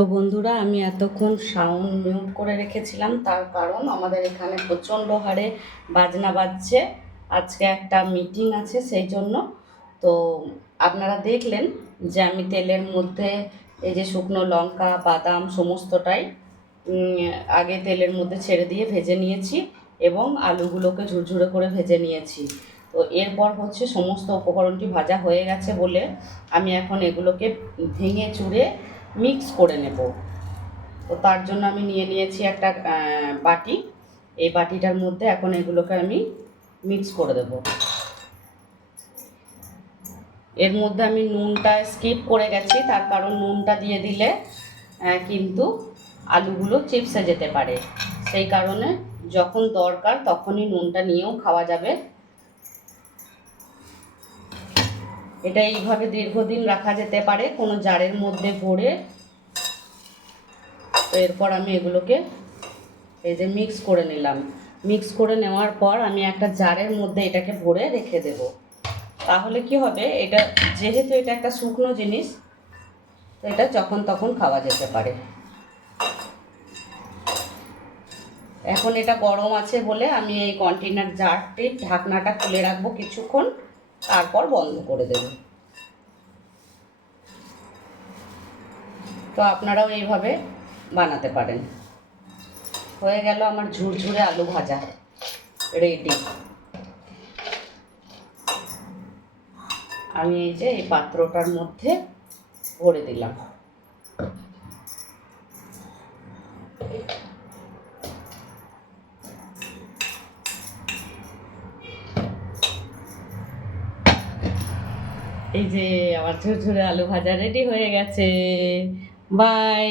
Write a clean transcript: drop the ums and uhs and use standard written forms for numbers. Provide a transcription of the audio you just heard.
তো বন্ধুরা, আমি এতক্ষণ সাউন্ড মিউট করে রেখেছিলাম, তার কারণ আমাদের এখানে প্রচণ্ড হারে বাজনা বাজছে। আজকে একটা মিটিং আছে, সেই জন্য। তো আপনারা দেখলেন যে আমি তেলের মধ্যে এই যে শুকনো লঙ্কা, বাদাম সমস্তটাই আগে তেলের মধ্যে ছেড়ে দিয়ে ভেজে নিয়েছি এবং আলুগুলোকে ঝুরঝুরে করে ভেজে নিয়েছি। তো এরপর হচ্ছে সমস্ত উপকরণটি ভাজা হয়ে গেছে বলে আমি এখন এগুলোকে ভেঙে চুড়ে মিক্স করে নেব। তো তার জন্য আমি নিয়ে নিয়েছি একটা বাটি। এই বাটিটার মধ্যে এখন এগুলোকে আমি মিক্স করে দেব। এর মধ্যে আমি নুনটা স্কিপ করে গেছি, তার কারণ নুনটা দিয়ে দিলে কিন্তু আলুগুলো চিপসে যেতে পারে। সেই কারণে যখন দরকার তখনই নুনটা নিয়েও খাওয়া যাবে। এটা এইভাবে দীর্ঘদিন রাখা যেতে পারে কোনো জারের মধ্যে ভরে। তো এরপর আমি এগুলোকে এই যে মিক্স করে নিলাম। মিক্স করে নেওয়ার পর আমি একটা জারের মধ্যে এটাকে ভরে রেখে দেব। তাহলে কি হবে, এটা যেহেতু এটা একটা শুকনো জিনিস, তো এটা যখন তখন খাওয়া যেতে পারে। এখন এটা গরম আছে বলে আমি এই কন্টেনার জারটির ঢাকনাটা খুলে রাখবো কিছুক্ষণ, তারপর বন্ধ করে দেব। তো আপনারাও এইভাবে বানাতে পারেন। হয়ে গেল আমার ঝুরঝুরে আলু ভাজা রেডি। আমি এই যে এই পাত্রটার মধ্যে ভরে দিলাম। এই যে আমার ঝুরঝুরে আলু ভাজা রেডি হয়ে গেছে। বাই।